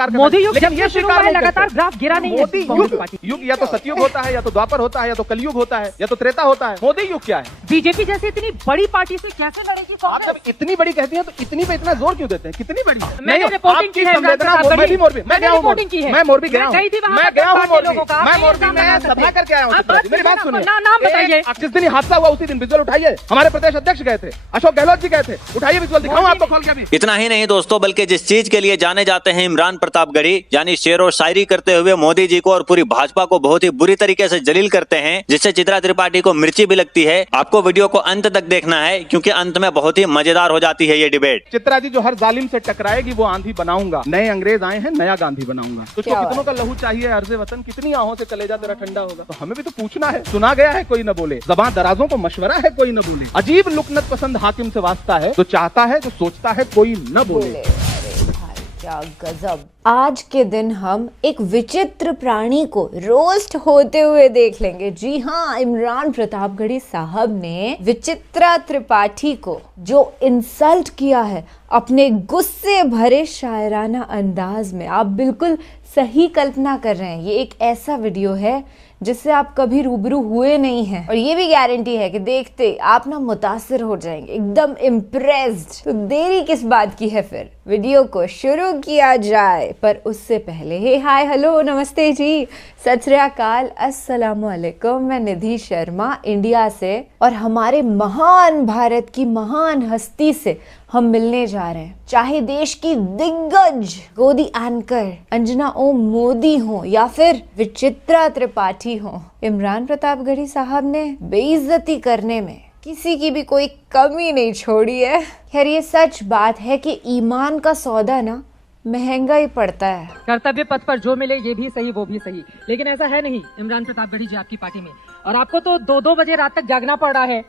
स्वीकार मोदी युग लेकिन ये स्वीकार नहीं लगातार करते। ग्राफ गिरा नहीं मोदी है। युग या तो सतयुग होता है, या तो द्वापर होता है, या तो कलयुग होता है, या तो त्रेता होता है। मोदी युग क्या है? बीजेपी जैसी इतनी बड़ी पार्टी से कैसे लड़ेगी आप कांग्रेस? जब इतनी बड़ी कहती हैं तो इतनी पे इतना जोर क्यों देते हैं? कितनी बड़ी? मैंने रिपोर्टिंग की है, मैं भी मोरबी, मैं गया हूँ मोरबी, मैं मोरबी गया हूँ, मैं गया हूँ मोरबी, मैं मोरबी में सभा करके आया हूँ। मेरी बात सुनिए, नाम बताइए। जिस दिन हादसा हुआ उसी दिन विजुअल उठाइए। हमारे प्रदेश अध्यक्ष गए थे, अशोक गहलोत जी गए थे, उठाइए विजुअल, दिखाऊं आपको खोल के अभी। इतना ही नहीं दोस्तों, बल्कि जिस चीज के लिए जाने जाते हैं इमरान प्रतापगढ़ी, यानी शेर और शायरी करते हुए मोदी जी को और पूरी भाजपा को बहुत ही बुरी तरीके से जलील करते हैं, जिससे चित्रा त्रिपाठी को मिर्ची भी लगती है। आपको वीडियो को अंत तक देखना है, क्योंकि अंत में बहुत ही मजेदार हो जाती है ये डिबेट। चित्रा जी जो हर जालिम से टकराएगी वो आंधी बनाऊंगा। नए अंग्रेज आए हैं, नया गांधी बनाऊंगा। तुझको कितनों का लहू चाहिए अर्ज़े वतन, कितनी आहों से कलेजा तेरा ठंडा होगा। तो हमें भी तो पूछना है। सुना गया है कोई न बोले, ज़बान दराजों को मशवरा है कोई न बोले। अजीब लुकनत पसंद हाकिम से वास्ता है, जो चाहता है जो सोचता है कोई न बोले। अरे भाई क्या गजब। आज के दिन हम एक विचित्र प्राणी को रोस्ट होते हुए देख लेंगे। जी हाँ, इमरान प्रतापगढ़ी साहब ने विचित्रा त्रिपाठी को जो इंसल्ट किया है अपने गुस्से भरे शायराना अंदाज में, आप बिल्कुल सही कल्पना कर रहे हैं। ये एक ऐसा वीडियो है जिससे आप कभी रूबरू हुए नहीं हैं, और ये भी गारंटी है कि देखते आप ना मुतासिर हो जाएंगे, एकदम इम्प्रेस्ड। तो देरी किस बात की है, फिर वीडियो को शुरू किया जाए। पर उससे पहले हे हाय हेलो नमस्ते जी, सत श्री अकाल, अस्सलाम वालेकुम। मैं निधि शर्मा इंडिया से, और हमारे महान भारत की महान हस्ती से हम मिलने जा रहे हैं। चाहे देश की दिग्गज गोदी एंकर अंजना ओम मोदी हो या फिर विचित्रा त्रिपाठी हो, इमरान प्रतापगढ़ी साहब ने बेइज्जती करने में किसी की भी कोई कमी नहीं छोड़ी है। खैर ये सच बात है कि ईमान का सौदा ना महंगा ही पड़ता है। कर्तव्य पथ पर जो मिले ये भी सही वो भी सही, लेकिन ऐसा है नहीं इमरान प्रतापगढ़ी जी आपकी पार्टी में, और आपको तो 2-2 बजे रात तक जागना पड़ रहा है।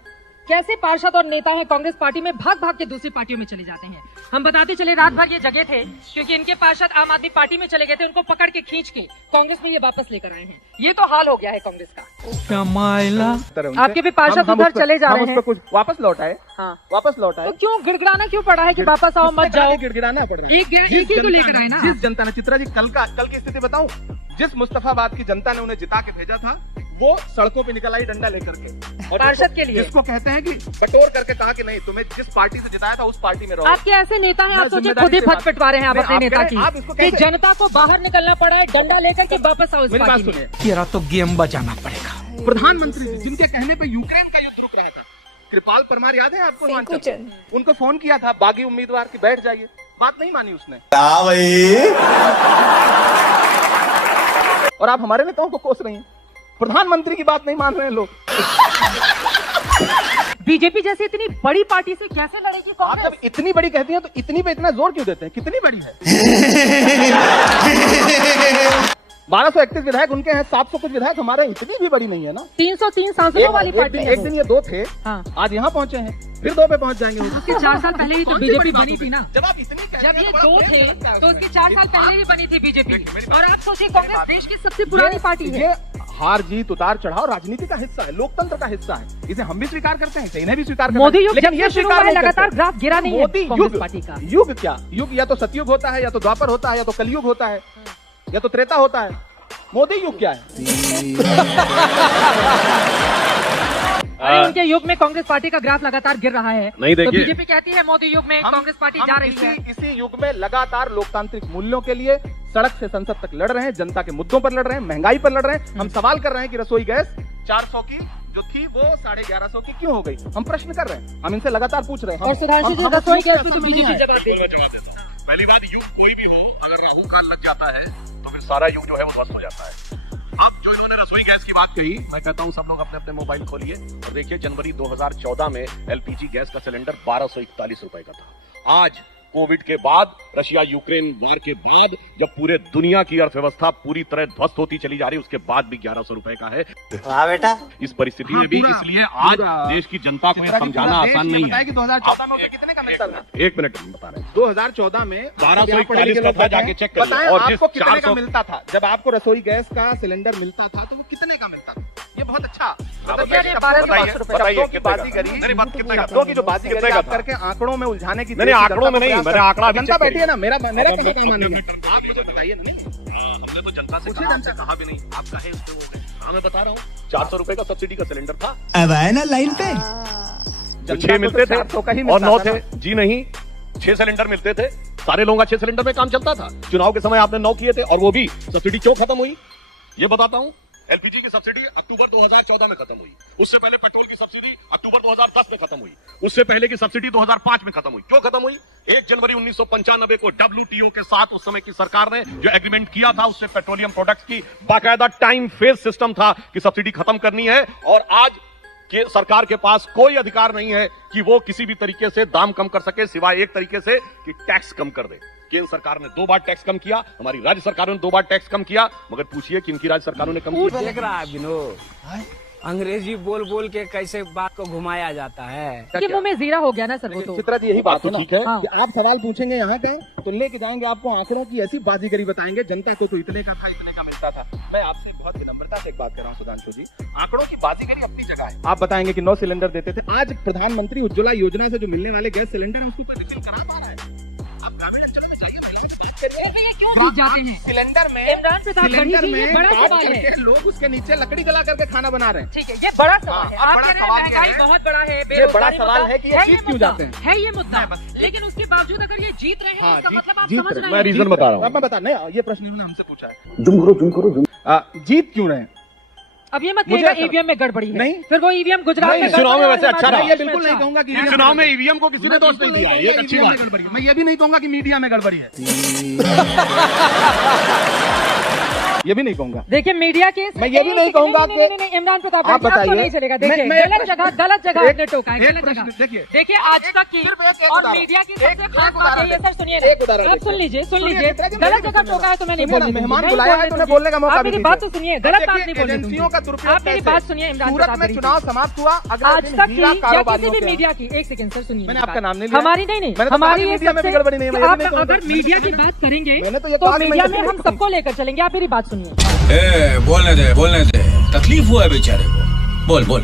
कैसे पार्षद और नेता हैं कांग्रेस पार्टी में भाग भाग के दूसरी पार्टियों में चले जाते हैं। हम बताते चले रात भर ये जगह थे क्योंकि इनके पार्षद आम आदमी पार्टी में चले गए थे, उनको पकड़ के खींच के कांग्रेस में ये वापस लेकर आए हैं। ये तो हाल हो गया है कांग्रेस का। आपके भी पार्षद उधर चले जा रहे हैं, कुछ वापस लौट आए। हाँ वापस लौट आए तो क्यों गिड़गिड़ाना क्यों पड़ा है कि वापस आओ मत जाओ? गिड़गिड़ाना पड़ रहा है। एक ही को लेकर आए ना। जिस जनता ने, चित्रा जी कल की स्थिति बताऊं, जिस मुस्तफाबाद की जनता ने उन्हें जिता के भेजा था वो सड़कों पे निकल आई डंडा लेकर के, और पार्षद के लिए जिसको कहते हैं कि बटोर करके कहा कि नहीं तुम्हें जिस पार्टी से जिताया था उस पार्टी में रहो। आपके ऐसे नेता हैं, आप सोचिए खुद ही फट पिटवा रहे हैं आप अपने नेता की कि जनता को बाहर निकलना पड़ा है डंडा लेकर के वापस आओ इस मेरी बात पार्टी में। सुनिए, तेरा तो गेम बजाना पड़ेगा। प्रधानमंत्री जी जिनके कहने पे यूक्रेन का युद्ध रुक रहा था, कृपाल परमार याद है आपको? सिंकुचन। उनको फोन किया था बागी उम्मीदवार की बैठ जाइए, बात नहीं मानी उसने। और आप हमारे नेताओं को कोस रही हैं, प्रधानमंत्री की बात नहीं मान रहे हैं लोग। बीजेपी जैसी इतनी बड़ी पार्टी से कैसे लड़ेगी आप कांग्रेस? जब इतनी बड़ी कहती हैं तो इतनी पे इतना जोर क्यों देते हैं? कितनी बड़ी है? 1231 विधायक उनके हैं, 700 कुछ विधायक हमारे, इतनी भी बड़ी नहीं है ना। 303 सांसदों वाली पार्टी है एक दिन ये 2 थे, हाँ। आज यहाँ पहुँचे हैं, फिर 2 पे पहुँच जाएंगे। उसके 4 साल पहले ही तो बीजेपी बनी थी ना। जब आप इतनी कहते जब हैं ये तो बड़ा 2 थे प्रेम करता है तो उसमें। उसकी 4 साल पहले ही बनी थी बीजेपी, और आप सोचिए कांग्रेस देश की सबसे पुरानी पार्टी है। ये हार जीत उतार चढ़ाव राजनीति का हिस्सा है, लोकतंत्र का हिस्सा है। इसे हम भी स्वीकार करते हैं, इसे इन्हें भी स्वीकार करते हैं। मोदी युग लेकिन जब ये से शुरू स्वीकार हुआ है, नहीं लगातार करते। ग्राफ गिरा नहीं है मोदी कांग्रेस युग, पार्टी का। युग क्या युग? या तो सतयुग होता है, या तो द्वापर होता है, या तो कलयुग होता है, या तो त्रेता होता है। मोदी युग क्या है? अरे उनके युग में कांग्रेस पार्टी का ग्राफ लगातार गिर रहा है। नहीं तो देखिए। बीजेपी कहती है मोदी युग में कांग्रेस पार्टी जा रही है। इसी युग में लगातार लोकतांत्रिक मूल्यों के लिए सड़क से संसद तक लड़ रहे हैं, जनता के मुद्दों पर लड़ रहे हैं, महंगाई पर लड़ रहे हैं। हम सवाल कर रहे हैं कि रसोई गैस 400 की जो थी वो 1150 की क्यों हो गई? हम प्रश्न कर रहे हैं, हम इनसे लगातार पूछ रहे हैं। और सुधांशु जी रसोई गैस की तो बीजेपी जवाब दे। पहली बात, युग कोई भी हो, अगर राहु काल लग जाता है तो फिर सारा युग जो है वो ध्वस्त हो जाता है। अब जो इन्होंने रसोई गैस की बात कही, मैं कहता हूँ सब लोग अपने अपने मोबाइल खोलिए और देखिए, जनवरी 2014 में एलपीजी गैस का सिलेंडर 1241 रुपए का था। आज कोविड के बाद, रशिया यूक्रेन वार के बाद, जब पूरे दुनिया की अर्थव्यवस्था पूरी तरह ध्वस्त होती चली जा रही है, उसके बाद भी 1100 रुपए का है। बेटा इस परिस्थिति में भी, इसलिए आज देश की जनता को यह समझाना आसान नहीं है। कि 2014 में उसे कितने का मिलता था? 1 मिनट हम बता रहे हैं। 2014 में 1241 का था, जाके चेक करिए। बताएं और आपको जिस कितने का 400 मिलता था? जब आपको रसोई गैस का सिलेंडर मिलता था तो वो कितने का मिलता था? ये बहुत अच्छा बताइए, शब्दों की बाजी करी, नहीं, बात कितने का था? शब्दों की जो बाजी करी कितने का आप था? करके आंकड़ों में उलझाने की नहीं, आंकड़ों में नहीं, मैंने आंकड़ा अभी जनता check बैठी है ना, मेरा किया। मेरा क्या काम आने में? आप मुझे बताइए ना। हमने तो जनता से पूछिए कहा, जनता। कहा भी नहीं, आप काहे उसपे बोल रहे हैं? हाँ मैं बता रहा हूँ, 400 रुपए का सब्सिडी का सिलेंडर था, अब आए ना लाइन पे। जो 6 मिलते थे 400 का ही और मिलता 9 था थे। जी नहीं, 6 सिलेंडर मिलते थे, सारे लोगों का 6 सिलेंडर में काम चलता था। चुनाव के समय आपने 9 किए थे, और वो भी सब्सिडी क्यों खत्म हुई ये बताता हूँ। एलपीजी की सब्सिडी अक्टूबर 2014 में खत्म हुई, उससे पहले पेट्रोल की सब्सिडी अक्टूबर 2010 में खत्म हुई, उससे पहले की सब्सिडी 2005 में खत्म हुई। क्यों खत्म हुई? 1 जनवरी 1995 को WTO के साथ उस समय की सरकार ने जो एग्रीमेंट किया था, उससे पेट्रोलियम प्रोडक्ट्स की बाकायदा टाइम फेज सिस्टम था कि सब्सिडी खत्म करनी है, और आज के सरकार के पास कोई अधिकार नहीं है कि वो किसी भी तरीके से दाम कम कर सके, सिवाय एक तरीके से कि टैक्स कम कर दे। केंद्र सरकार ने 2 बार टैक्स कम किया, हमारी राज्य सरकारों ने 2 बार टैक्स कम किया, मगर पूछिए कि इनकी राज्य सरकारों ने कम किया? देख रहा है विनोद, अंग्रेजी बोल बोल के कैसे बात को घुमाया जाता है। कि मुंह में जीरा हो गया ना सर वो तो। चित्रा जी यही बात है ना, ठीक है। हाँ। कि आप सवाल पूछेंगे यहाँ के तो लेके जाएंगे आपको आंकड़ों की ऐसी बाजीगरी बताएंगे, जनता को तो इतने का था इतने का मिलता था। मैं आपसे बहुत ही नम्रता से एक बात कर रहा हूँ सुधांशु जी, आंकड़ों की बाजीगरी अपनी जगह है। आप बताएंगे कि 9 सिलेंडर देते थे, आज प्रधानमंत्री उज्ज्वला योजना से जो मिलने वाले गैस सिलेंडर है उसके ऊपर रिफिल करा पा रहा है। आप ग्रामीण अंचलों में जाइए, क्यों जीत जाते हैं? सिलेंडर में इमरान प्रताप गढ़ी सिलेंडर जी, ये में बड़ा काट सवाल है। करके लोग उसके नीचे लकड़ी जला करके खाना बना रहे हैं। ठीक है, ये बड़ा सवाल है। हाँ, आप बड़ा कह रहे हैं सवाल महंगाई ये है। बहुत बड़ा है, ये बड़ा बेरोजगारी सवाल मुद्दा है कि ये जीत क्यों मुद्दा, जाते हैं? है ये मुद्दा, नहीं, बस लेकिन उसके बावजूद अगर ये जीत रहे हैं हाँ, तो इसका मतलब आप जीत समझ रहे। रहे मैं हैं। रीजन बता रहा हूँ। अब मैं बता नहीं, ये प्रश्न इन्होंने हमसे पूछा है, जुम करो। जीत क्यों रहे हैं? अब ये मत मुझे कहिएगा ऐसा- ईवीएम में गड़बड़ी है, नहीं। फिर वो ईवीएम गुजरात नहीं, में चुनाव में गड़बड़ी वैसे है, अच्छा हिमाचल रहा। ये प्रदेश में बिल्कुल नहीं अच्छा। कहूंगा कि चुनाव में ईवीएम को किसी ने दोष नहीं दिया, ये एक अच्छी बात है। गड़बड़ी है। मैं ये भी नहीं कहूंगा कि मीडिया में गड़बड़ी है, ये भी नहीं कहूंगा। देखिए मीडिया के मैं ये भी नहीं कहूंगा कि इमरान प्रताप आप गढ़ी, आपको बताइए। नहीं चलेगा। देखिए मैं गलत जगह आपने टोका है, एक गलत प्रश्न, जगह। देखिए। देखिए आज तक की सिर्फ एक और उदाहरण। मीडिया की एक सबसे खास बात उदाहरण यही है सर, सुनिए एक उदाहरण ना, सुन लीजिए सुनिए, गलत जगह टोका है तो मैं नहीं सुनिए ना, बोलूंगी। मेहमान नहीं बुलाया है बोलने तो उन्हें दूंगी। बोलने का मौका आप भी मेरी दीजिए। बात तो सुनिए, गलत बात नहीं देखिए, बोलने एजेंसियों दूंगी। का दुरुपयोग आप मेरी कैसे? बात सुनिए इमरान सूरत प्रताप में गढ़ी चुनाव जी। समाप्त हुआ, अगले आज दिन तक की हीरा या किसी कारोबारियों भी के मीडिया की, एक सेकंड सर सुनिए, मैंने मेरी आपका बात। नाम नहीं लिया। हमारी नहीं मैंने तो हमारी कहा कि ये मीडिया में भी सबसे- गड़बड़ी नहीं है, मैं ये भी नहीं आप कहूंगा। अगर मीडिया की बात करेंगे मैंने तो ये तो कहा कि मैं मीडिया ये में भी हम नहीं सबको लेकर चलेंगे। आप मेरी बात सुनिए, बोलने दे, तकलीफ हुआ है बेचारे को, बोल।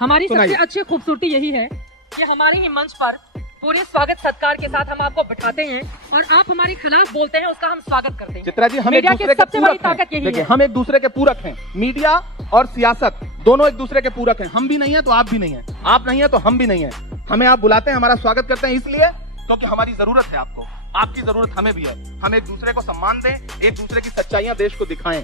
हमारी सबसे सुनाइए। अच्छी खूबसूरती यही है कि हमारे ही मंच पर पूरे स्वागत सत्कार के साथ हम आपको बिठाते हैं और आप हमारे खिलाफ बोलते हैं, उसका हम स्वागत करते हैं। चित्रा जी, हम एक मीडिया की दूसरे के सबसे बड़ी पूरक हैं। ताकत यही देखिए, है। हम एक दूसरे के पूरक हैं। मीडिया और सियासत दोनों एक दूसरे के पूरक हैं। हम भी नहीं है तो आप भी नहीं है, आप नहीं है तो हम भी नहीं है। हमें आप बुलाते हैं, हमारा स्वागत करते हैं इसलिए क्योंकि हमारी जरूरत है आपको, आपकी जरूरत हमें भी है। हम एक दूसरे को सम्मान दें, एक दूसरे की सच्चाइयां देश को दिखाएं।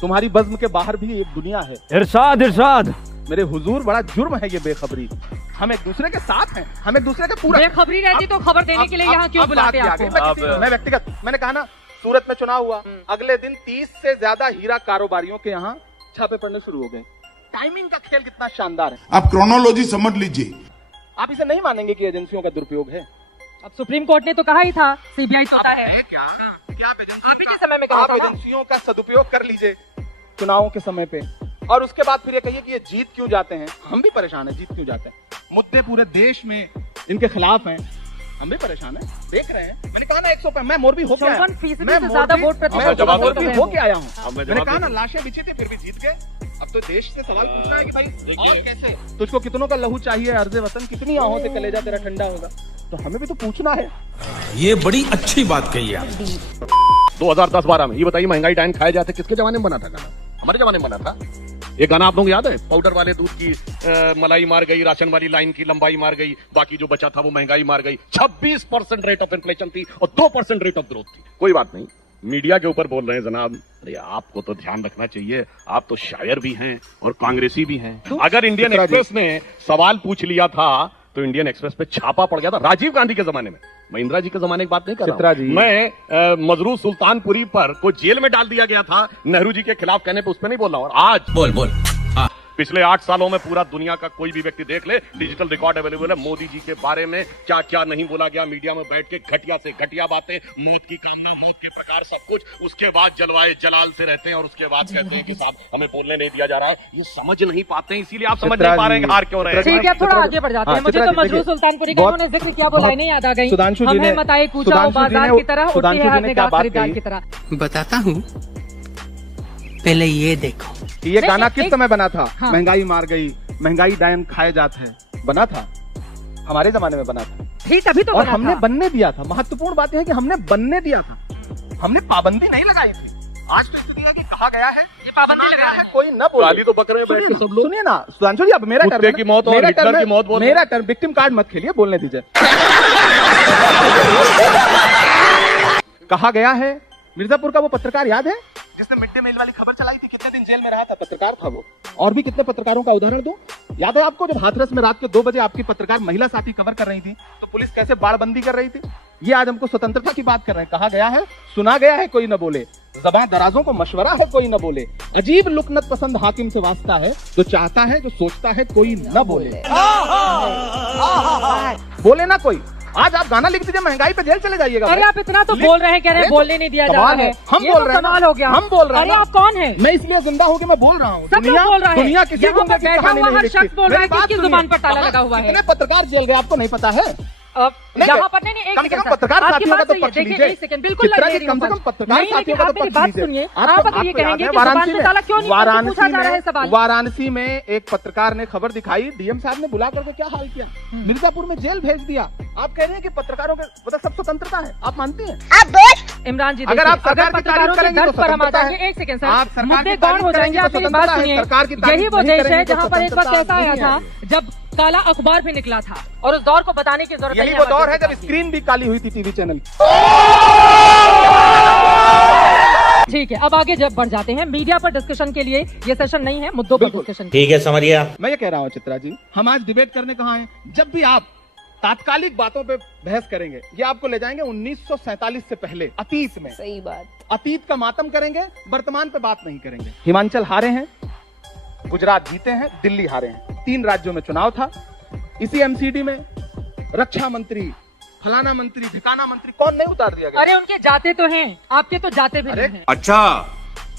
तुम्हारी बज़्म के बाहर भी एक दुनिया है। इरशाद मेरे हुजूर, बड़ा जुर्म है ये बेखबरी। हम एक दूसरे के साथ हैं, हम एक दूसरे के पूरक हैं। बेखबरी रहती तो खबर देने के लिए यहाँ क्यों बुलाते हैं आपको? मैं व्यक्तिगत, मैंने कहा ना, सूरत में चुनाव हुआ, अगले दिन 30 से ज्यादा हीरा कारोबारियों के यहाँ छापे पड़ने शुरू हो गए। टाइमिंग का खेल कितना शानदार है। आप क्रोनोलॉजी समझ लीजिए। आप इसे नहीं मानेंगे कि एजेंसियों का दुरुपयोग है। अब सुप्रीम कोर्ट ने तो कहा ही था सीबीआई तोता है। क्या आप आप ही के समय में कहा आप था ना? एजेंसियों का सदुपयोग कर लीजिए चुनावों के समय पे, और उसके बाद फिर ये कहिए कि ये जीत क्यों जाते हैं। हम भी परेशान हैं, जीत क्यों जाते हैं। मुद्दे पूरे देश में इनके खिलाफ हैं, हम भी परेशान हैं, देख रहे हैं। मैंने कहा ना 100 पे मैं मोरबी होके आया। 54% मैं से ज्यादा वोट प्रतिशत मैं जवाब मोरबी देते होके हैं। आया हूँ। अब मैं मैंने जवाब कहा ना, देता लाशें बिछी थी फिर भी जीत गए। अब तो देश से सवाल पूछना है कि भाई देखिए। आप कैसे, तुझको कितनों का लहू चाहिए अर्ज़े वतन, कितनी आहों से कलेजा तेरा ठंडा होगा। तो हमें भी तो पूछना है। ये बड़ी अच्छी बात कही आप। 2010-12 में ये बताइए, महंगाई टाइम खाए जाते किसके जमाने में बना था गाना? हमारे जमाने में बना था। ये गाना आप लोगों को याद है? पाउडर वाले दूध की मलाई मार गई, राशन वाली लाइन की लंबाई मार गई, बाकी जो बचा था वो महंगाई मार गई। 26% रेट ऑफ इन्फ्लेशन थी और 2% रेट ऑफ ग्रोथ थी। कोई बात नहीं, मीडिया के ऊपर बोल रहे हैं जनाब। अरे आपको तो ध्यान रखना चाहिए, आप तो शायर भी हैं और कांग्रेसी भी हैं। अगर इंडियन एक्सप्रेस ने सवाल पूछ लिया था तो इंडियन एक्सप्रेस पे छापा पड़ गया था राजीव गांधी के जमाने में। मैं इंदिरा जी के जमाने की बात नहीं कर रहा हूं। मैं मजरू सुल्तानपुरी पर को जेल में डाल दिया गया था नेहरू जी के खिलाफ कहने पे, उस पर नहीं बोल रहा हूं। और आज बोल पिछले 8 सालों में पूरा दुनिया का कोई भी व्यक्ति देख ले, डिजिटल रिकॉर्ड अवेलेबल है। मोदी जी के बारे में क्या क्या नहीं बोला गया मीडिया में बैठ के, घटिया से घटिया बातें, मौत की कामना, मौत के प्रकार, सब कुछ। उसके बाद जलवाए जलाल से रहते हैं और उसके बाद कहते हैं कि साहब हमें बोलने नहीं दिया जा रहा है। ये समझ नहीं पाते हैं, इसीलिए आप समझ नहीं पा रहे हैं हार क्यों रहे हैं। ठीक है, थोड़ा आगे बढ़ जाते हैं। मुझे तो मजरू सुल्तानपुरी का उन्होंने जिक्र किया, वो लाइनें याद आ गई। सुधांशु जी ने हमें मताई कूचा बाजार की तरह, उठती है हर निगाह खरीदार की तरह। बताता हूँ, पहले ये देखो। ये गाना किस एक- समय बना था? हाँ। महंगाई मार गई, महंगाई डायन खाए जाते हैं, बना था। हमारे जमाने में बना था ही तभी तो और बना हमने था। बनने दिया था। महत्वपूर्ण बात यह है कि हमने बनने दिया था, हमने पाबंदी नहीं लगाई थी। आज तो स्थिति है कि कहा गया है, ये पाबंदी सुना लगा गया है, कोई न बोले। गाली तो बकरे में बैठ के सब लोग सुनिए ना सुधांशु जी, अब मेरा कुत्ते टर्न की मौत और मेरा हिटलर टर्न की मौत बोल रहे मेरा टर्न, विक्टिम कार्ड मत खेलिए, बोलने दीजिए। कहा गया है, मिर्जापुर का वो पत्रकार याद है जिसने मिड डे मील वाली खबर चलाई थी, कितने दिन जेल में रहा था, पत्रकार था वो। और भी कितने पत्रकारों का उदाहरण दूं, याद है आपको जब हाथरस में रात के 2 बजे आपकी पत्रकार महिला साथी कवर कर रही थी तो पुलिस कैसे बाड़बंदी कर रही थी। ये आज हमको स्वतंत्रता की बात कर रहे हैं। कहा गया है, सुना गया है, कोई न बोले। ज़बां दराजों को मशवरा है, कोई न बोले। अजीब लुकनत पसंद हाकिम से वास्ता है, जो चाहता है, जो सोचता है, कोई न बोले। बोले ना कोई। आज आप गाना लिख दीजिए, महंगाई पे जेल चले जाइएगा। अरे आप इतना तो बोल रहे हैं, कह रहे हैं बोलने नहीं दिया जा रहा है। हम ये बोल तो रहे हैं, कमाल हो गया। हम बोल रहे हैं। अरे आप कौन है? मैं इसलिए जिंदा हूँ कि मैं बोल रहा हूँ। सब लोग बोल रहा है। दुनिया किसी यहाँ गुंडे पर की बैठा कहानी हुआ नहीं हर लिखती। शख्स बोल रहा है मेरी कि बात किसकी सुनिए। जुबान पर ताला लगा हुआ है। कितने पत्रकार जेल गए आपको नहीं पता है? नहीं, यहाँ पर नहीं, एक कम से सेकंड कम सर। पत्रकार आपकी साथियों का बात तो सही है। पक्ष देखिए, लीजिए। एक सेकंड, बिल्कुल चित्रा लग जी, रही कम से है कम बात। पत्रकार नहीं, साथियों लेकिन का आप तो मेरी पक्ष बात लीजिए। सुनिए। आपको- आप अगर ये आपको याद कहेंगे है कि जुबान वाराणसी पे ताला क्यों नहीं है, तो पूछा जा रहा है सवाल। वाराणसी में एक पत्रकार ने खबर दिखाई, डीएम साहब ने बुला करके क्या हाल किया, मिर्जापुर में जेल भेज दिया। आप कह रहे हैं कि पत्रकारों के मतलब सब स्वतंत्रता है, आप मानती हैं? इमरान जी, अगर देखिए, आप सरकार की पत्रकारों तारीफ के करेंगे तो दर्द पर हम आ स्वतंत्रता जाएंगे। है। एक सेकंड आप सर, सरकार मुद्दे की कौन तारीफ हो जाएंगे, आप करेंगे मेरी तो बात स्वतंत्रता है। सुनिए। सरकार की तारीफ यही वो नहीं देश है करेंगे तो जहाँ पर एक वक्त स्वतंत्रता ऐसा आया नहीं था आएगी। जब काला अखबार भी निकला था, और उस दौर को बताने की जरूरत यही नहीं वो है दौर है हमारे जब देश स्क्रीन भी काली हुई थी टीवी चैनल की। ठीक है, अब आगे जब बढ़ जाते हैं मीडिया पर डिस्कशन के लिए। ये सेशन नहीं है, मुद्दों पर डिस्कशन। ठीक है, समझिए। मैं ये कह रहा हूँ चित्रा जी, हम आज डिबेट करने कहाँ हैं? जब भी आप तात्कालिक बातों पे बहस करेंगे, ये आपको ले जाएंगे 1947 से पहले, अतीत में। सही बात। अतीत का मातम करेंगे, वर्तमान पे बात नहीं करेंगे। हिमाचल हारे हैं, गुजरात जीते हैं, दिल्ली हारे हैं। 3 राज्यों में चुनाव था। इसी एमसीडी में रक्षा मंत्री, फलाना मंत्री, ठिकाना मंत्री, कौन नहीं उतार दिया गया? अरे उनके जाते तो हैं, आपके तो जाते भी नहीं हैं। अच्छा,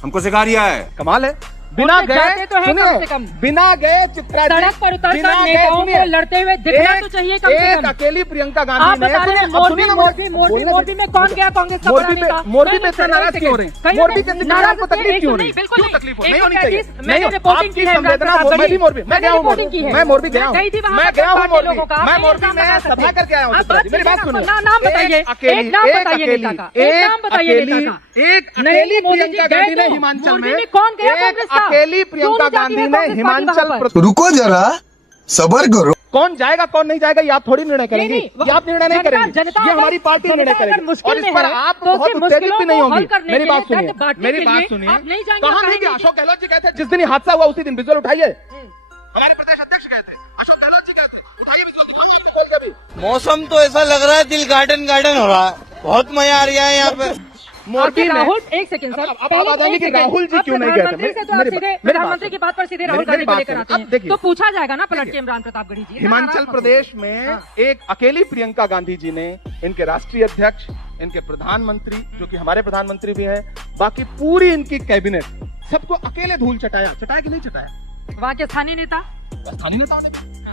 हमको सिखा रिया है। कमाल है। बिना उनके जाते गए, तो हैं कम से कम। सुनिए, बिना गए चित्रा जी, सड़क पर उतर बिना कर गए, नेताओं सुनिए, को लड़ते हुए दिखना तो चाहिए कम से एक कम। अकेली प्रियंका आप गांधी ने, बता रहे हैं सुनिए, सुनिए ना, मोरबी में कौन गया कांग्रेस का बड़ा नेता? मोरबी पे इतना नाराज क्यों हो रहे हैं? मोरबी के इतनी नाराज आपको तकलीफ क्यों हो रही है? बिल्कुल क्यों तकलीफ हो? नहीं 135 होनी चाहिए। मैंने नहीं, रिपोर्टिंग की आपकी है, संवेदना मैं भी मोरबी, मैं गया हूँ रिपोर्टिंग की मोरबी, है। मैं मोरबी गया हूँ, गई थी वहाँ मैं पर गया हूँ पार्टी लोगों मोरबी, का। मैं आप मोरबी नाम में बता सभा सकते करके आया हूँ। हैं। चित्रा जी, मेरी बात आप सुनिए। नाम बताइए, एक नाम बताइए नेता का, एक नाम बताइए नेता का। एक नहीं, अकेली मोदी जी प्रियंका गए गांधी ने तो हिमाचल मोरबी में, में कौन गया एक कांग्रेस का? अकेली प्रियंका क्यों नहीं जाती गांधी है ने कांग्रेस पार्टी हिमाचल वहाँ पर? रुको जरा, सबर करो। कौन जाएगा कौन नहीं जाएगा ये आप थोड़ी निर्णय करेंगे, ये आप निर्णय नहीं करेंगे, ये हमारी पार्टी निर्णय करेगी। और इस पर आप बहुत उत्तेजित भी नहीं होंगे। मेरी बात सुनिए, मेरी बात सुनिए। कहा नहीं कि अशोक गहलोत जी कहते जिस दिन ये हादसा हुआ उसी दिन विजुअल उठाइए, हमारे प्रदेश अध्यक्ष गए थे, अशोक गहलोत जी कहते उठाइए विजुअल, दिखाइए खोल के भी। मौसम तो ऐसा लग रहा है दिल गार्डन गार्डन हो रहा है, बहुत मजा आ रहा है यहाँ पे। मोरबी में राहुल, एक सेकंड सर, अब बात आएगी कि राहुल जी क्यों नहीं गए थे? प्रधानमंत्री से तो आप सीधे प्रधानमंत्री की बात पर सीधे राहुल गांधी को लेकर आते अब हैं, देखिए, तो पूछा जाएगा ना पलट के इमरान प्रताप गढ़ी जी। हिमाचल प्रदेश में एक अकेली प्रियंका गांधी जी ने, इनके राष्ट्रीय अध्यक्ष, इनके प्रधानमंत्री जो कि हमारे प्रधानमंत्री भी हैं, बाकी पूरी इनकी कैबिनेट, सबको अकेले धूल चटाया कि नहीं चटाया? वहाँ के स्थानीय नेता, स्थानीय नेताओं ने भी।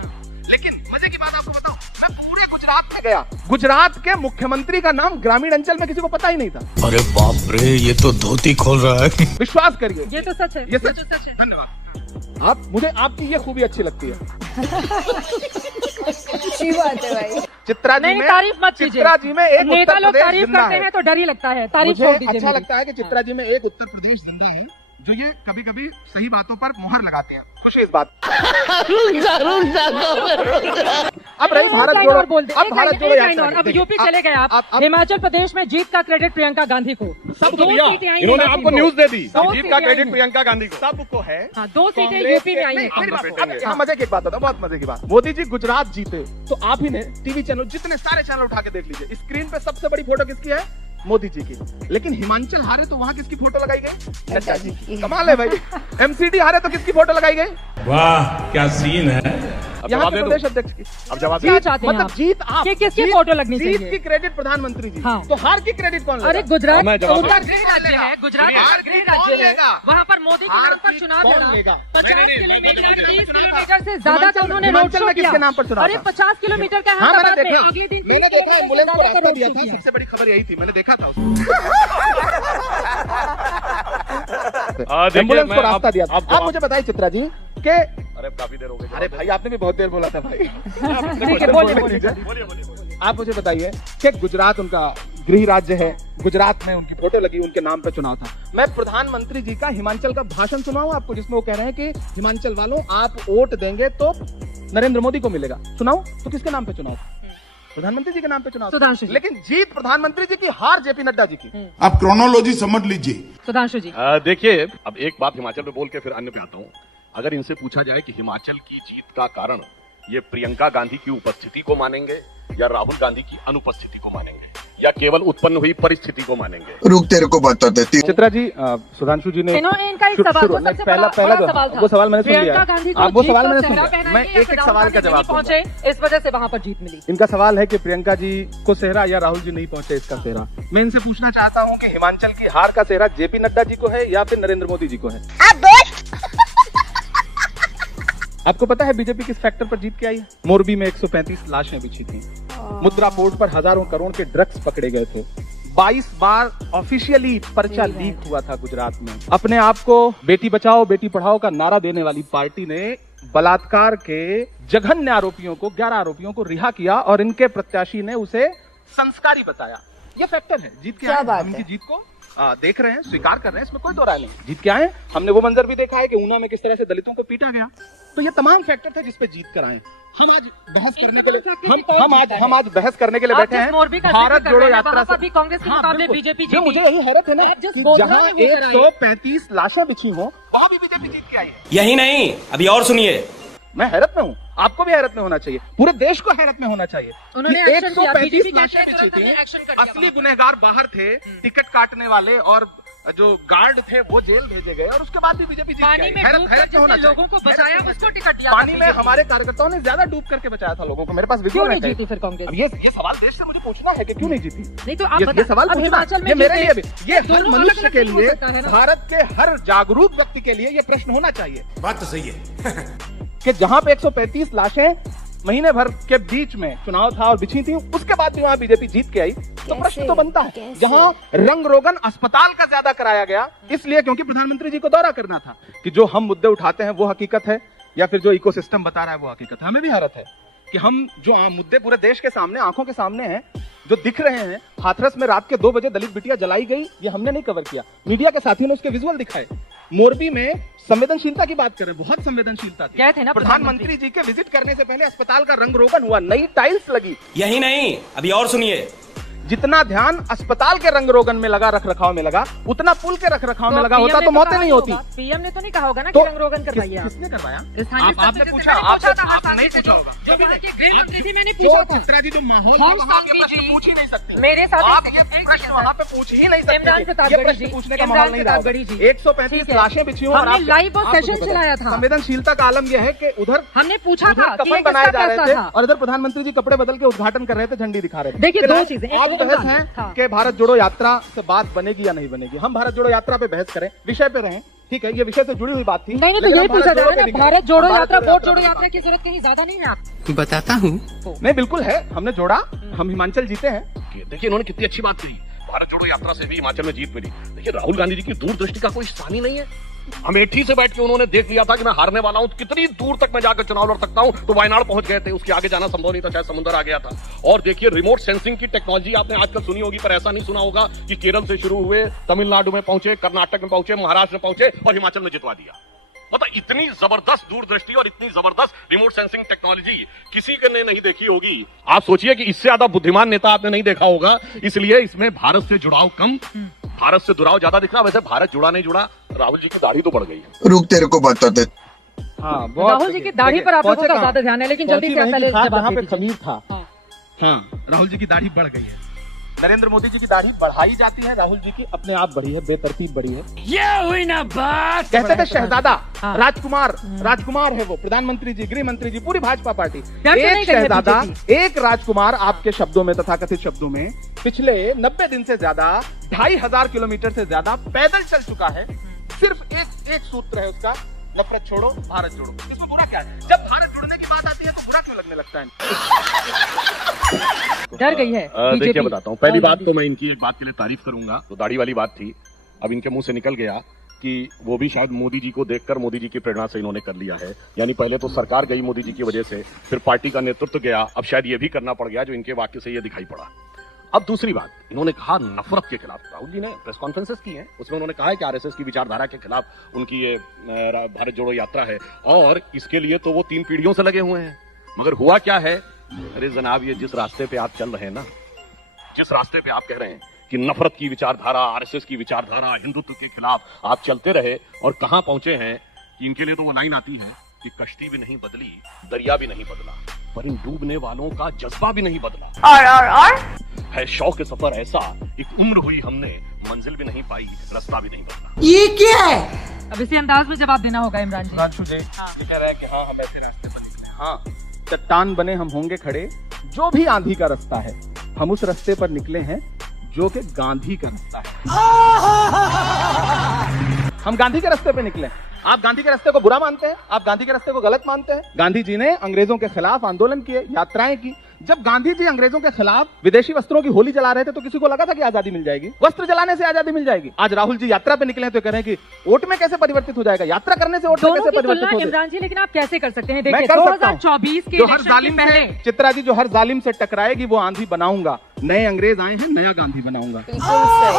लेकिन मजे की बात आपको बताऊं, मैं पूरे गुजरात में गया, गुजरात के मुख्यमंत्री का नाम ग्रामीण अंचल में किसी को पता ही नहीं था। अरे बाप रे, ये तो धोती खोल रहा है। विश्वास करिए, ये तो सच है, ये तो सच सच है। धन्यवाद। आप मुझे आपकी ये खूबी अच्छी लगती है। अच्छी बात है भाई। चित्रा जी नहीं, में, तारीफ मत कीजिए। चित्रा जी में एक नेता उत्तर लोग प्रदेश तारीफ जिंदा करते है। हैं तो डर ही लगता है, तारीफ मुझे छोड़ दीजिए अच्छा मेरी। लगता है कि चित्रा जी में एक उत्तर प्रदेश जिंदा है जो ये कभी कभी सही बातों पर मोहर लगाते हैं। खुशी इस बात। अब रही भारत एक जोड़ो, और बोल दे, अब एक भारत लाइन- जोड़ो एक यात्रा लाइन और। की। अब देखिए, यूपी चले गए आप, हिमाचल प्रदेश में जीत का क्रेडिट प्रियंका गांधी को। सबको दो दिया, सीटें आई हैं इन्होंने यूपी आपको को। न्यूज दे दी, दो जीत सीटें का आई क्रेडिट हैं। प्रियंका गांधी को। सबको है। हाँ, 2 सीटें कांग्रेस यूपी में आई नहीं, हैं। मेरी बात हम सुनो। लोग अब यहाँ मजे की एक बात होता है, बहुत मजे की बात। मोदी जी गुजरात जीते तो आप ही ने टीवी चैनल, जितने सारे चैनल उठा के देख लीजिए, स्क्रीन पे सबसे बड़ी फोटो किसकी है? मोदी जी की। लेकिन हिमाचल हारे तो वहां किसकी फोटो लगाई गई? नड्डा जी की। कमाल है भाई। एमसीडी हारे तो किसकी फोटो लगाई गई? वाह क्या सीन है। अब यहाँ जवाब के दे दो। प्रदेश अध्यक्ष की। अब जवाब दे क्या दो। चाहते हैं मतलब आप? जीत आप, कि किसकी जीत- फोटो लगनी जीत चाहिए? की क्रेडिट प्रधानमंत्री जी। हाँ। तो हार की क्रेडिट कौन लेगा? अरे गुजरात मैं जवाब उनका दूं। गृह राज्य है, गुजरात हार का की गृह कौन राज्य है, लेगा? वहाँ पर मोदी के हार नाम पर की चुनाव कौन लड़ा। लेगा? 50 किलोमीटर 30 किलोमीटर से ज्यादा हिमाचल का उन्होंने में- रोड हिमाचल शो में किया। किसके नाम पर चुनाव अरे था? 50 किलोमीटर का हाँ, मैंने अहमदाबाद में, देखा, अगले दिन मैंने 30 देखा किलोमीटर एम्बुलेंस को ज्यादा का रास्ता रोड दिया शो था। किया। सबसे बड़ी खबर यही थी, मैंने देखा था देखिए, एम्बुलेंस को मैं रास्ता अब- दिया था। अब आप मुझे बताइए चित्रा जी कि अरे काफी देर हो गई। अरे भाई आपने भी बहुत देर बोला था भाई। ठीक है, बोलिए, बोलिए। आप मुझे बताइए कि गुजरात उनका गृह राज्य है, गुजरात में उनकी फोटो लगी, उनके नाम पे चुनाव था। मैं प्रधानमंत्री जी का हिमाचल का भाषण सुनाऊं आपको, जिसमें वो कह रहे हैं कि हिमाचल वालों आप वोट देंगे तो नरेंद्र मोदी को मिलेगा। सुनाऊं तो किसके नाम पे चुनाव? प्रधानमंत्री जी के नाम पे चुनाव। सुधांशु जी। लेकिन जीत प्रधानमंत्री जी की, हार जेपी नड्डा जी की। आप क्रोनोलॉजी समझ लीजिए। सुधांशु जी, देखिए, अब एक बात हिमाचल पे बोल के फिर अन्य पे आता हूँ। अगर इनसे पूछा जाए कि हिमाचल की जीत का कारण ये प्रियंका गांधी की उपस्थिति को मानेंगे या राहुल गांधी की अनुपस्थिति को मानेंगे या केवल उत्पन्न हुई परिस्थिति को मानेंगे? रुक, तेरे को बताते। चित्रा जी, सुधांशु जी ने इनका एक सवाल, वो सबसे पहला बड़ा सवाल था। वो सवाल मैंने सुन लिया। प्रियंका गांधी आप वो सवाल मैंने सुन चेहरा लिया। पहनाई मैं है, एक सवाल का जवाब दूंगा। पहुंचे, इस वजह से वहां पर जीत मिली। इनका सवाल है कि प्रियंका जी को सेहरा या राहुल जी नहीं पहुंचे इसका सेहरा। मैं इनसे पूछना चाहता हूं कि हिमाचल की हार का सेहरा जेपी नड्डा जी को है या फिर नरेंद्र मोदी जी को है? आपको पता है बीजेपी किस फैक्टर पर जीत के आई है? मोरबी में 135 लाशें बिछी थी, मुद्रा पोर्ट पर हजारों करोड़ के ड्रग्स पकड़े गए थे, 22 बार ऑफिशियली पर्चा लीक हुआ था गुजरात में। अपने आप को बेटी बचाओ बेटी पढ़ाओ का नारा देने वाली पार्टी ने बलात्कार के जघन्य आरोपियों को, 11 आरोपियों को रिहा किया और इनके प्रत्याशी ने उसे संस्कारी बताया। ये फैक्टर है जीत के। क्या बात हम इनकी है? जीत को देख रहे हैं, स्वीकार कर रहे हैं, इसमें कोई दो राय नहीं। जीत के आए, हमने वो मंजर भी देखा है कि ऊना में किस तरह से दलितों को पीटा गया। तो ये तमाम फैक्टर थे जिस पे जीत कर आए। हम आज बहस करने के लिए हम आज बहस करने के लिए बैठे हैं भारत जोड़ो यात्रा से। कांग्रेस के मुकाबले बीजेपी जो मुझे यही हैरत है ना आप जिस कि बोल जहां रहे हैं वो कह रहे हैं। 135 लाशें बिछी हो वहां भी बीजेपी जीत के आई है। यही नहीं, अभी और सुनिए। मैं हैरत में हूँ, आपको भी हैरत में होना चाहिए, पूरे देश को हैरत में होना चाहिए। उन्होंने कि एक्शन किया, 135 बीजेपी लाशें कहते हैं बिछी तुरंत थी, एक्शन कर दिया असली गुनहगार बाहर थे, टिकट काटने वाले और जो गार्ड थे वो जेल भेजे गए और उसके बाद भी बीजेपी जीत के पानी आई। में हैरत डूब हैरत में होना कर चाहिए। लोगों को बचाया, उसको टिकट दिया। पानी में हमारे कार्यकर्ताओं ने ज्यादा डूब करके बचाया था लोगों को। मेरे पास वीडियो क्यों है नहीं कई। जीती फिर कांग्रेस? अब ये सवाल देश से मुझे पूछना है कि क्यों नहीं जीती। नहीं तो आप ये सवाल अब पूछना हिमाचल में ये मेरे जीते, लिए भी, ये हर दोनों मनुष्य अलग-अलग के नहीं हो लिए, सकता है ना। भारत के हर जागरूक व्यक्ति के लिए ये प्रश्न होना चाहिए बात तो सही है। कि जहां पे 135 लाशें महीने भर के बीच में चुनाव था और बिछी थी, उसके बाद भी वहां बीजेपी जीत के आई, तो प्रश्न तो बनता है। जहां रंग रोगन अस्पताल का ज्यादा कराया गया, इसलिए क्योंकि प्रधानमंत्री जी को दौरा करना था कि जो हम मुद्दे उठाते हैं वो हकीकत है या फिर जो इकोसिस्टम बता रहा है वो हकीकत है। हमें भी हैरत है कि हम जो मुद्दे पूरे देश के सामने, आंखों के सामने हैं, जो दिख रहे हैं। हाथरस में रात के 2 बजे दलित बिटिया जलाई गई, ये हमने नहीं कवर किया, मीडिया के साथियों ने उसके विजुअल दिखाए। मोरबी में संवेदनशीलता की बात करें, बहुत संवेदनशीलता थी। गए थे ना प्रधानमंत्री जी के विजिट करने से पहले अस्पताल का रंग रोगन हुआ, नई टाइल्स लगी। यही नहीं, अभी और सुनिए। जितना ध्यान अस्पताल के रंग रोगन में लगा, रख रखाव में लगा, उतना पुल के रख रखाव में लगा होता तो मौतें नहीं होती। पीएम ने तो नहीं कहा होगा ना तो कि रंग रोगन करवाइए आप। किसने करवाया? स्थानीय स्तर आपने पे पूछा, जैसे आपसे मैंने आप नहीं पूछा होगा। जो वहाँ के गृह मंत्री भी मैंने तो पूछा था। चित्रा जी, जो माहौल हम है, वहाँ सांघवी ये प्रश्न जी, पूछ ही नहीं सकते। मेरे साथ आप एक ये सेकंड, प्रश्न एक वहाँ पे पूछ ही नहीं सकते। इमरान ये प्रतापगढ़ी प्रश्न जी, पूछने का इमरान माहौल नहीं रहा। प्रतापगढ़ी जी। 135 ठीक है। लाशें बिछी हुई और हमने आप- लाइव और आप सेशन बताओ। चलाया था। संवेदनशीलता का आलम यह है कि उधर हमने पूछा उधर था कि ये कफन बनाए किसका जा रहे पैसा थे था। और इधर प्रधानमंत्री जी कपड़े बदल के उद्घाटन कर रहे थे, झंडी दिखा रहे थे। देखिए, फिर दो आज- चीजें, एक आज तो बहस इमरान, है हाँ। कि भारत जोड़ो यात्रा से बात बनेगी या नहीं बनेगी। हम भारत जोड़ो यात्रा पे बहस करें, विषय पे रहें, ठीक है, ये विषय से जुड़ी हुई बात थी। नहीं तो लेकिन यही हम पूछा जा जोड़ो रहा है पे ना, नहीं भारत जोड़ो गए। यात्रा, भारत वोट जोड़ो पे यात्रा की जरूरत कहीं ज्यादा नहीं है आप। बताता हूँ। नहीं, बिल्कुल है, हमने जोड़ा, हम हिमाचल जीते हैं। देखिए इन्होंने कितनी अच्छी बात कही, भारत जोड़ो यात्रा से भी हिमाचल में जीत मिली। देखिए राहुल गांधी जी की दूरदृष्टि का कोई स्थान ही नहीं है। अमेठी से बैठ के उन्होंने देख लिया था कि मैं हारने वाला हूं, कितनी दूर तक मैं जाकर चुनाव लड़ सकता हूं, तो वायनाड पहुंच गए थे। उसके आगे जाना संभव नहीं था, शायद समुद्र आ गया था। और देखिए रिमोट सेंसिंग की टेक्नोलॉजी आपने आजकल सुनी होगी, पर ऐसा नहीं सुना होगा कि केरल से शुरू हुए, तमिलनाडु में पहुंचे, कर्नाटक में पहुंचे, महाराष्ट्र में पहुंचे और हिमाचल में जितवा दिया। मतलब इतनी जबरदस्त दूरदृष्टि और इतनी जबरदस्त रिमोट सेंसिंग टेक्नोलॉजी किसी ने नहीं देखी होगी। आप सोचिए कि इससे ज्यादा बुद्धिमान नेता आपने नहीं देखा होगा। इसलिए इसमें भारत से जुड़ाव कम, भारत से जुड़ाव ज्यादा दिख रहा। वैसे भारत जुड़ा नहीं जुड़ा, राहुल जी की दाढ़ी तो बढ़ गई है। रुक, तेरे को बताते। हाँ, राहुल जी की दाढ़ी पर आप लोगों का ज्यादा ध्यान है, लेकिन जल्दी से आप पहले जवाब जहाँ पे दीजिए। खमीर था, हाँ। हाँ, राहुल जी की दाढ़ी बढ़ गई है। नरेंद्र मोदी जी की दाढ़ी बढ़ाई जाती है, राहुल जी की अपने आप बढ़ी है, बेतरतीब बढ़ी है। ये हुई ना बात। कहते थे शहजादा, हाँ। राजकुमार है वो, प्रधानमंत्री जी, गृह मंत्री जी, पूरी भाजपा पार्टी। क्या क्यों नहीं एक कही है शहजादा, बीजेपी? एक राजकुमार आपके शब्दों में, तथाकथित शब्दों में, पिछले 90 दिन से ज्यादा, 2500 किलोमीटर से ज्यादा पैदल चल चुका है। सिर्फ एक सूत्र है उसका, नफरत छोड़ो, भारत जोड़ो। इसमें बुरा क्या है? जब भारत जुड़ने की बात आती है तो बुरा क्यों लगने लगता है? डर गई है देखिए बीजेपी। बताता हूँ, पहली बात तो मैं इनकी एक बात के लिए तारीफ करूंगा, तो दाढ़ी वाली बात थी, अब इनके मुंह से निकल गया कि वो भी शायद मोदी जी को देखकर मोदी जी की प्रेरणा से इन्होंने कर लिया है। यानी पहले तो सरकार गई मोदी जी की वजह से, फिर पार्टी का नेतृत्व गया, अब शायद ये भी करना पड़ गया जो इनके वाक्य से ये दिखाई पड़ा। अब दूसरी बात, इन्होंने कहा नफरत के खिलाफ। राहुल जी ने प्रेस कॉन्फ्रेंसेस की हैं, उसमें उन्होंने कहा है कि आरएसएस की विचारधारा के खिलाफ उनकी ये भारत जोड़ो यात्रा है और इसके लिए तो वो 3 पीढ़ियों से लगे हुए हैं। मगर हुआ क्या है, अरे जनाब, ये जिस रास्ते पे आप चल रहे हैं ना, जिस रास्ते पे आप कह रहे हैं कि नफरत की विचारधारा, आरएसएस की विचारधारा, हिंदुत्व के खिलाफ आप चलते रहे और कहां पहुंचे हैं कि इनके लिए तो वो लाइन आती है कि कश्ती भी नहीं बदली, दरिया भी नहीं बदला, पर इन डूबने वालों का जज्बा भी नहीं बदला। और है शौक के सफर ऐसा, एक उम्र हुई हमने, मंजिल भी नहीं पाई, रास्ता भी नहीं बदला। ये क्या है? अब इसी अंदाज में जवाब देना होगा इमरान जी। कह रहा है कि हाँ हम ऐसे रास्ते पर निकले, हाँ चट्टान बने हम होंगे खड़े, जो भी आंधी का रास्ता है हम उस रास्ते पर निकले हैं जो कि गांधी का रास्ता है। हम गांधी के रास्ते पे निकले। आप गांधी के रास्ते को बुरा मानते हैं, आप गांधी के रास्ते को गलत मानते हैं। गांधी जी ने अंग्रेजों के खिलाफ आंदोलन किए, यात्राएं की। जब गांधी जी अंग्रेजों के खिलाफ विदेशी वस्त्रों की होली जला रहे थे तो किसी को लगा था कि आजादी मिल जाएगी, वस्त्र जलाने से आजादी मिल जाएगी। आज राहुल जी यात्रा पे निकले हैं तो कह रहे हैं कि वोट में कैसे परिवर्तित हो जाएगा, यात्रा करने से वोट में कैसे परिवर्तित हो जाएगा। इमरान जी, लेकिन आप कैसे कर सकते हैं? मैं देखिए कर सकता हूं। 2024 के जो हर इलेक्शन जालिम के पहले चित्रा जी, जो हर जालिम से टकराएगी वो आंधी बनाऊंगा। नए अंग्रेज आए हैं, नया गांधी बनाऊंगा। बिल्कुल सही,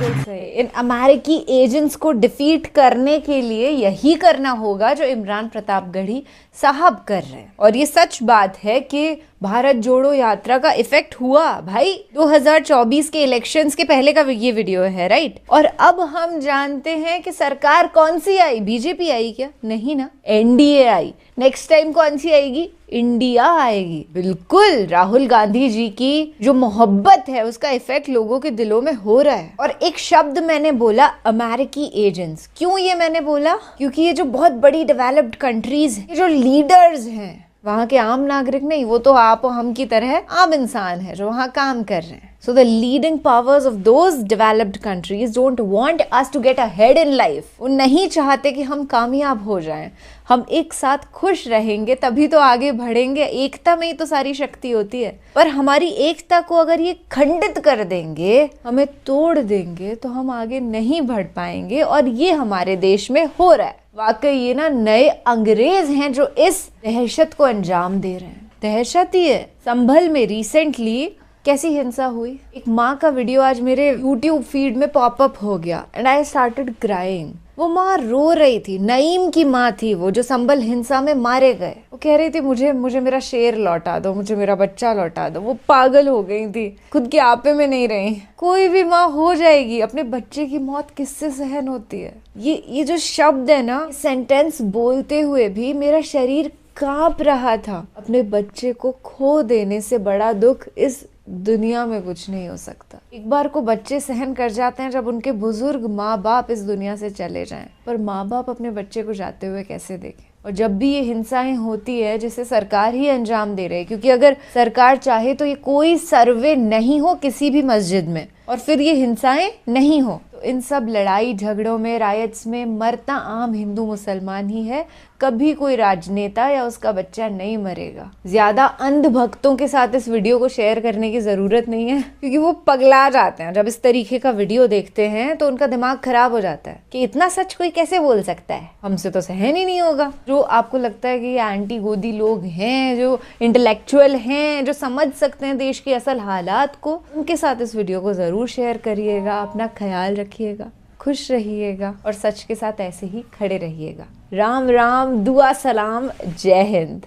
बिल्कुल सही। इन अमेरिकी एजेंट्स को डिफीट करने के लिए यही करना होगा जो इमरान प्रतापगढ़ी साहब कर रहे हैं। और ये सच बात है कि भारत जोड़ो यात्रा का इफेक्ट हुआ भाई। 2024 के इलेक्शंस के पहले का ये वीडियो है, राइट? और अब हम जानते हैं कि सरकार कौन सी आई, बीजेपी आई क्या? नहीं ना, एनडीए आई। नेक्स्ट टाइम कौन सी आएगी? इंडिया आएगी। बिल्कुल, राहुल गांधी जी की जो मोहब्बत है उसका इफेक्ट लोगों के दिलों में हो रहा है। और एक शब्द मैंने बोला, अमेरिकी एजेंट्स। क्यों ये मैंने बोला? क्योंकि ये जो बहुत बड़ी डेवलप्ड कंट्रीज हैं, जो लीडर्स हैं, वहाँ के आम नागरिक नहीं, वो तो आप और हम की तरह आम इंसान है जो वहाँ काम कर रहे हैं। So the leading powers of those developed countries don't want us to get ahead in life. वो नहीं चाहते कि हम कामयाब हो जाएं। हम एक साथ खुश रहेंगे तभी तो आगे बढ़ेंगे। एकता में ही तो सारी शक्ति होती है। पर हमारी एकता को अगर ये खंडित कर देंगे, हमें तोड़ देंगे, तो हम आगे नहीं बढ़ पाएंगे। और ये हमारे देश में हो रहा है। वाकई ये ना नए अंग्रेज हैं जो इस दहशत को अंजाम दे रहे हैं। दहशत ही है। संभल में रिसेंटली कैसी हिंसा हुई, एक माँ का वीडियो आज मेरे YouTube फीड में पॉपअप हो गया एंड आई स्टार्टेड क्राइंग। वो माँ रो रही थी, नईम की माँ थी वो, जो संभल हिंसा में मारे गए। वो कह रही थी मुझे मेरा शेर लौटा दो, मुझे मेरा बच्चा लौटा दो। वो पागल हो गई थी, खुद के आपे में नहीं रही। कोई भी माँ हो जाएगी, अपने बच्चे की मौत किससे सहन होती है? ये जो शब्द है ना, सेंटेंस बोलते हुए भी मेरा शरीर कांप रहा था। अपने बच्चे को खो देने से बड़ा दुख इस दुनिया में कुछ नहीं हो सकता। एक बार को बच्चे सहन कर जाते हैं जब उनके बुजुर्ग माँ बाप इस दुनिया से चले जाएं, पर माँ बाप अपने बच्चे को जाते हुए कैसे देखें? और जब भी ये हिंसाएं होती है जिसे सरकार ही अंजाम दे रही है, क्योंकि अगर सरकार चाहे तो ये कोई सर्वे नहीं हो किसी भी मस्जिद में और फिर ये हिंसाएं नहीं हो, तो इन सब लड़ाई झगड़ों में, रायट्स में मरता आम हिंदू मुसलमान ही है। कभी कोई राजनेता या उसका बच्चा नहीं मरेगा। ज्यादा अंध भक्तों के साथ इस वीडियो को शेयर करने की जरूरत नहीं है, क्योंकि वो पगला जाते हैं। जब इस तरीके का वीडियो देखते हैं तो उनका दिमाग खराब हो जाता है कि इतना सच कोई कैसे बोल सकता है, हमसे तो सहन ही नहीं होगा। जो आपको लगता है कि ये एंटी गोदी लोग हैं, जो इंटेलेक्चुअल हैं, जो समझ सकते हैं देश की असल हालात को, उनके साथ इस वीडियो को जरूर शेयर करिएगा। अपना ख्याल रखिएगा, खुश रहिएगा और सच के साथ ऐसे ही खड़े रहिएगा। राम राम, दुआ सलाम, जय हिंद।